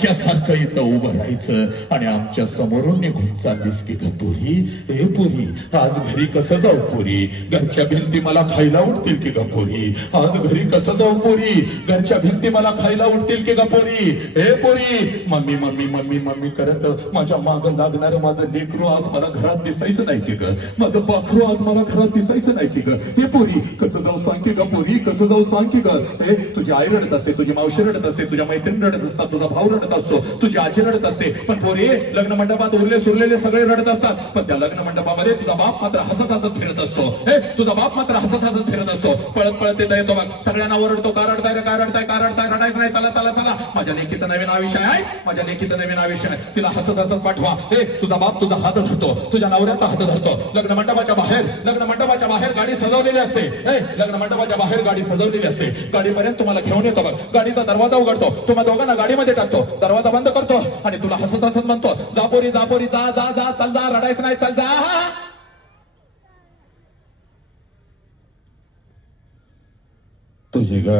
मडक्यासारखं इथं उभं राहायचं आणि आमच्या समोरून निघून चाललीस की ग पोरी. ए पोरी, आज घरी कसं जाऊ पोरी? घरच्या भिंती मला खायला उठतील की ग पोरी? आज घरी कसं जाऊ पोरी? घरच्या भिंती मला खायला उठतील की ग पोरी? ए पोरी, मम्मी मम्मी मम्मी मम्मी करत माझ्या माग लागणार माझं लेकरू आज मला घरात दिसायचं नाही की ग. माझं पाखरू आज मला घरात दिसायचं नाही की ग. हे पोरी, कसं जाऊ सांग की ग पोरी? कसं जाऊ सांग की ग? हे तुझी आई रडत असते, तुझी मावशी रडत असते, तुझ्या मैत्रीण रडत असतात, तुझा भाऊ रडत असतो, तुझी आजी रडत असते. पण पोरी, लग्न मंडपात उरले सुरलेले सगळे रडत असतात, पण त्या लग्न मंडपामध्ये तुझा बाप मात्र हसत हसत फिरत असतो. हे तुझा बाप मात्र हसत हसत फिरत असतो. पळत पळत येतो बघ, सगळ्यांना ओरडतो, का रडताय रे, का रडताय, का रडताय? रडायचं नाही, चला चला चला, माझ्या लेकीचं नवीन आयुष्य आहे, माझ्या लेकीचं नवीन आयुष्य आहे, तिला हसत हसत पाठवा. हे तुझा बाप तुझा हात धरतो, तुझ्या नवऱ्याचा हात धरतो. लग्न मंडपाच्या बाहेर गाडी सजवलेली असते. लग्न मंडपाच्या बाहेर गाडी सजवलेली असते. गाडीपर्यंत तुम्हाला घेऊन येतो बघ, गाडीचा दरवाजा उघडतो, तुम्हा दोघांना गाडीमध्ये टाकतो, दरवाजा बंद करतो आणि तुला हसत हसत म्हणतो, जा पोरी जा पोरी, जा जा जा, चल जा, रडायचं नाही, चल जा. तुझी